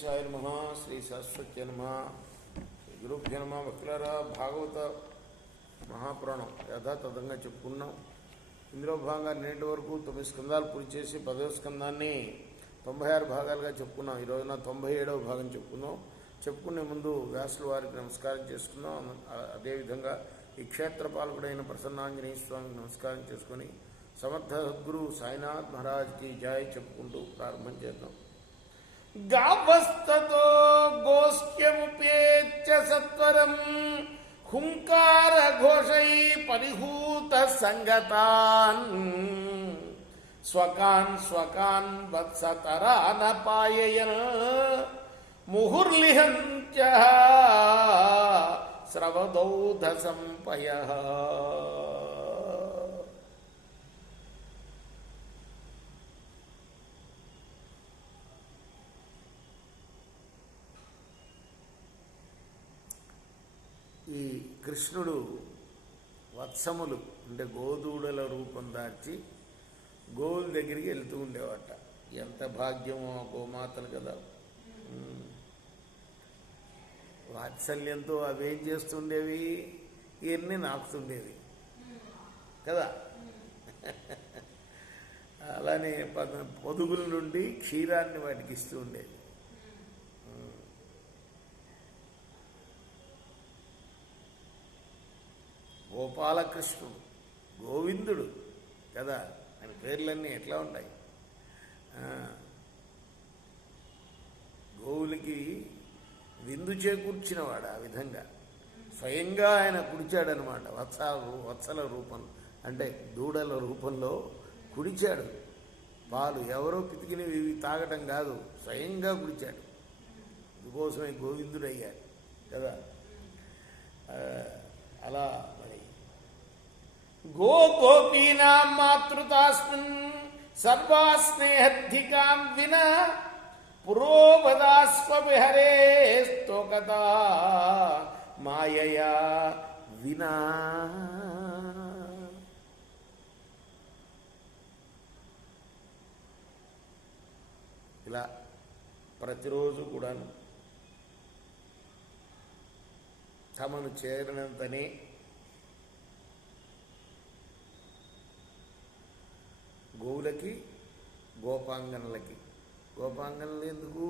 సాయి నమః. శ్రీ సరస్వతి నమః. గురుభ్యో నమః. భక్తులారా, భాగవత మహాపురాణం యథాతథంగా చెప్పుకున్నాం. ఇందులో భాగంగా నేటి వరకు 9 స్కందాలు పూర్తి చేసి 10వ స్కందాన్ని 96 భాగాలుగా చెప్పుకున్నాం. ఈ రోజున 97వ భాగం చెప్పుకునే ముందు వ్యాసుల వారికి నమస్కారం చేసుకున్నాం. అదేవిధంగా ఈ క్షేత్ర పాలకుడైన ప్రసన్నాంజనేయ స్వామికి నమస్కారం చేసుకుని సమర్థ సద్గురు సాయినాథ్ మహారాజ్కి జై చెప్పుకుంటూ ప్రారంభం చేద్దాం. గావస్తతో గోష్ఠ్యముపేత్య సత్వరం హుంకార ఘోషై పరిహూత సంగతాన్ స్వకాన్ వత్సతరానపాయయన్ ముహుర్లిహంత్య స్రవదౌధ సంపయః. ఈ కృష్ణుడు వత్సములు అంటే గోదూడల రూపం దాల్చి గోవుల దగ్గరికి వెళ్తూ ఉండేవాట. ఎంత భాగ్యమో గోమాతలు కదా. వాత్సల్యంతో అవేం చేస్తుండేవి, ఇవన్నీ నాకుతుండేవి కదా. అలానే పొదుగుల నుండి క్షీరాన్ని వాటికి ఇస్తూ ఉండేది. గోపాలకృష్ణుడు, గోవిందుడు కదా. ఆయన పేర్లన్నీ ఎట్లా ఉంటాయి. గోవులకి విందు చేకూర్చినవాడు. ఆ విధంగా స్వయంగా ఆయన కుడిచాడనమాట. వత్సల రూపం అంటే దూడల రూపంలో కుడిచాడు. పాలు ఎవరో పితికినవి తాగటం కాదు, స్వయంగా కుడిచాడు. అందుకోసమే గోవిందుడు అయ్యాడు కదా. అలా మరి గోపీనాం మాతృతాస్మిన్ సర్వా స్నేహద్ధికాం వినా పురోపదాస్వ విహరే స్తోకతా మాయయా వినా. ఇలా ప్రతిరోజు కూడాను తమను చేరినంతనే గోవులకి గోపాంగనలు ఎందుకు,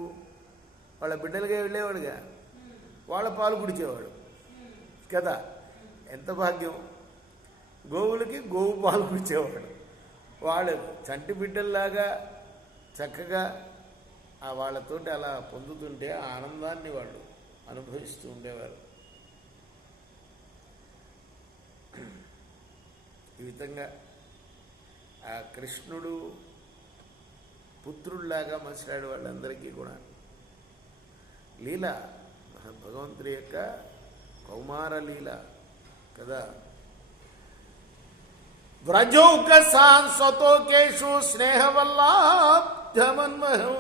వాళ్ళ బిడ్డలుగా వెళ్ళేవాడుగా, వాళ్ళ పాలు కుడిచేవాడు కదా. ఎంత భాగ్యం. గోవులకి గోవు పాలు కుడిచేవాడు. వాళ్ళు చంటి బిడ్డల్లాగా చక్కగా వాళ్ళతోటి అలా పొందుతుంటే ఆ ఆనందాన్ని వాళ్ళు అనుభవిస్తూ ఉండేవారు. ఈ విధంగా ఆ కృష్ణుడు పుత్రుల్లాగా మసిలాడు వాళ్ళందరికీ కూడా. లీల భగవంతుడి యొక్క కౌమార లీల కదా. వ్రజౌక సాంస్వతోకేషు స్నేహవల్లాభ్యమన్మహం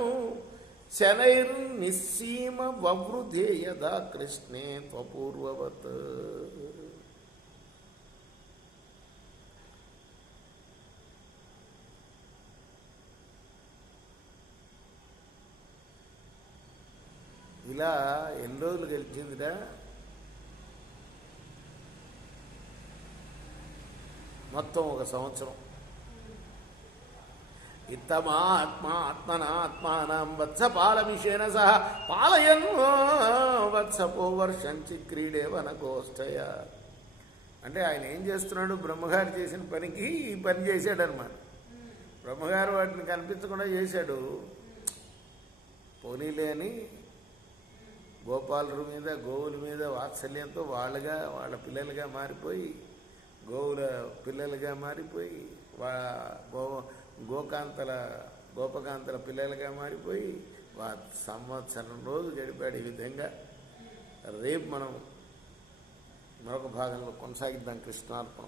శనైర్నిస్సీమ వవృధే యదా కృష్ణే త్వపూర్వవత్. ఇలా ఎన్ని రోజులు గెలిచిందిరా. మొత్తం 1 సంవత్సరం. ఇత్తమాత్మాత్మనాత్మానం వత్సపాలమిషేణ సహ పాలయన్ వత్సపో వర్షంచి క్రీడే వనకోష్టయ. అంటే ఆయన ఏం చేస్తున్నాడు, బ్రహ్మగారు చేసిన పనికి ఈ పని చేశాడనమాట. బ్రహ్మగారు వాటిని కనిపించకుండా చేశాడు. పోనీలే అని గోపాలుల మీద గోవుల మీద వాత్సల్యంతో వాళ్ళ పిల్లలుగా మారిపోయి, గోవుల పిల్లలుగా మారిపోయి, గోపకాంతల పిల్లలుగా మారిపోయి సంవత్సరం రోజు గడిపాడు. ఈ విధంగా రేపు మనం మరొక భాగంలో కొనసాగిద్దాం. కృష్ణార్పణం.